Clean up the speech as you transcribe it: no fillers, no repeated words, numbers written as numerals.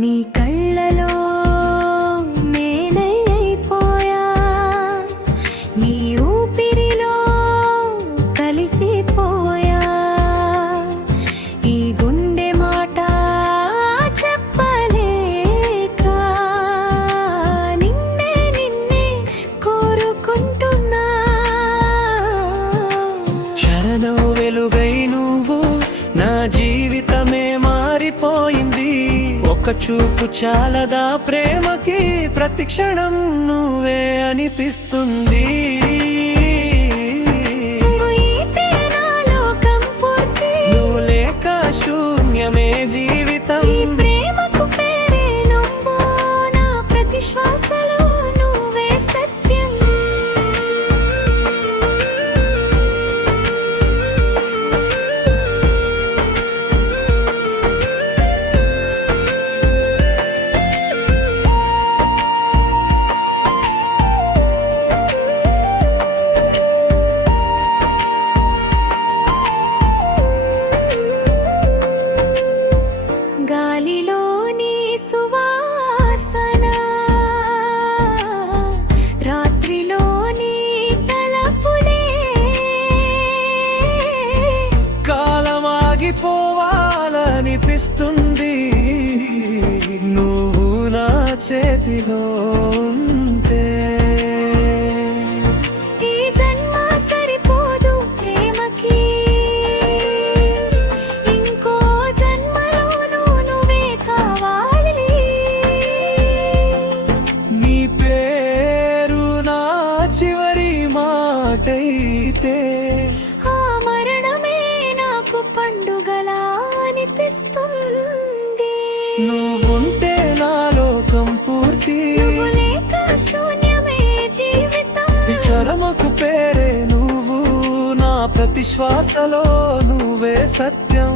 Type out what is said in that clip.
నీ కళ్ళలో నేనై అయిపోయా, నీ ఊపిరిలో కలిసిపోయా. ఈ గుండె మాట చెప్పలేక నిన్నే నిన్నే కోరుకుంటున్నా. చరణం వెలుగై నువ్వు నా జీవితమే మారిపోయింది. ఒక చూపు చాలదా ప్రేమకి, ప్రతి క్షణం నువ్వే అనిపిస్తుంది. నువ్వు లేక శూన్యమే జీవితం. ప్రేమకు పేరే నువ్వు, నా ప్రతి శ్వాసలో నువ్వే సత్యం. గాలిలోని సువాసన, రాత్రిలోని తలపులే, కాలమాగిపోవాలనిపిస్తుంది. నువ్వు నా చేతిలో ఉంటే. ఈ జన్మ సరిపోదు ప్రేమకి, ఇంకో జన్మలోనూ నువ్వే కావాలి. నీ పేరు నా చివరి మాటైతే, ఆ మరణమే నాకు పండుగలా అనిపిస్తుంది. నువ్వుంటే నా లోకం పూర్తి. నువ్వు లేక శూన్యమే జీవితం. చరమకు పేరే నువ్వు, నా ప్రతి శ్వాసలో నువ్వే సత్యం.